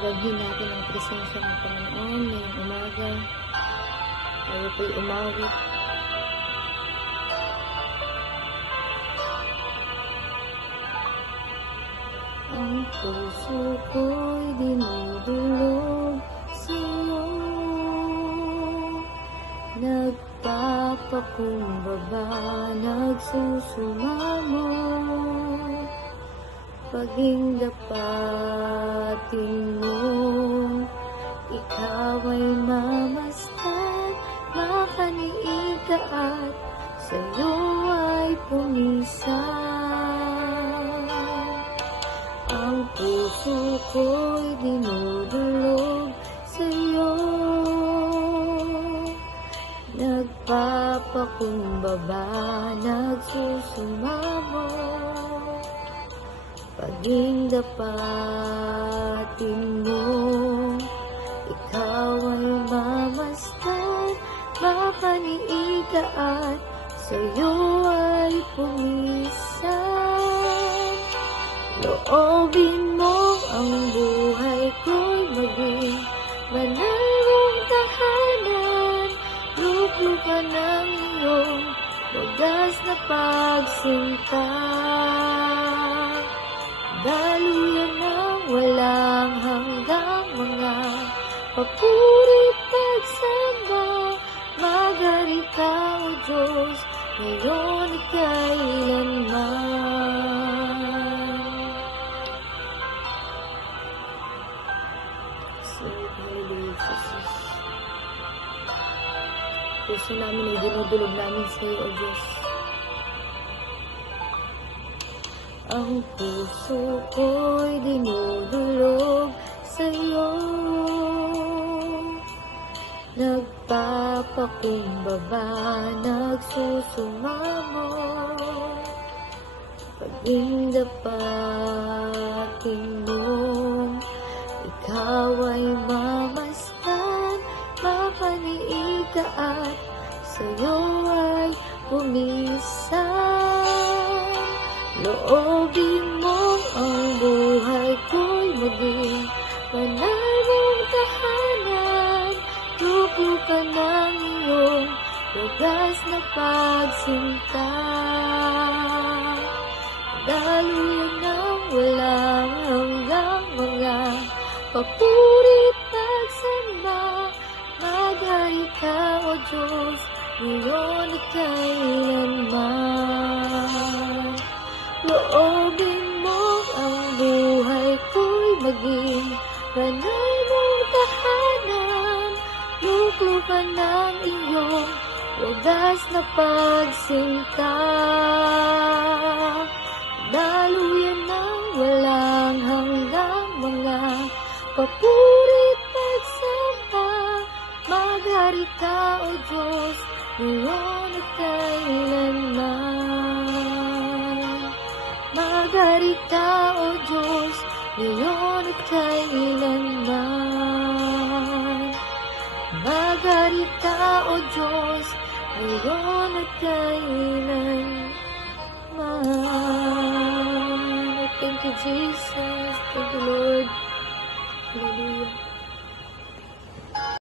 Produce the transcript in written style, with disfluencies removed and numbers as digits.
Dalhin natin ang presensya ng Panginoon ngayong umaga. Tayo po'y umawit. Ang puso ko'y dinudulog sa'yo, nagpapakumbaba, nagsusumamo, paging dapatin mo, ikaw ay mamasdan, makaniig ka at sa'yo ay pumisan. Ang puso ko'y dinudulog sa'yo, nagpapakumbaba, nagsusumamo, paging dapatin mo, ikaw ay mamasdan, makaniig ka at sa'yo ay pumisan. Loobin mo ang buhay ko'y maging banal mong tahanan, luklukan ng iyong wagas na pagsinta. Daluyan ng walang hanggang mga papurit pagsamba, maghari ka, O Diyos, ngayon at kailanman. Hallelujah, Jesus. Puso namin ay dinudulog namin sa iyo, O Diyos. Ang puso ko'y dinudulog sa iyo, nagpapakumbaba, nagsusumamo, paging dapatin mo, ikaw ay mamasdan, makaniig ka at sa'yo ay pumisan. Loobin mo ang buhay ko'y maging banal mong tahanan, luklukan ng iyong wagas na pagsinta. Daluyan ng walang hanggang mga papurit pagsamba, maghari ka, O Diyos, ngayon at kailanman. Loobin mo ang buhay ko'y maging banal mong tahanan, luklukan ng iyong wagas na pagsinta. Daluyan ng walang hanggang mga papurit pagsamba, maghari ka, O Diyos, ngayon at kailanman. Maghari ka, O Diyos, ngayon at kailanman. Maghari ka, O Diyos, ngayon at kailanman. Thank you, Jesus. Thank you, Lord. Hallelujah.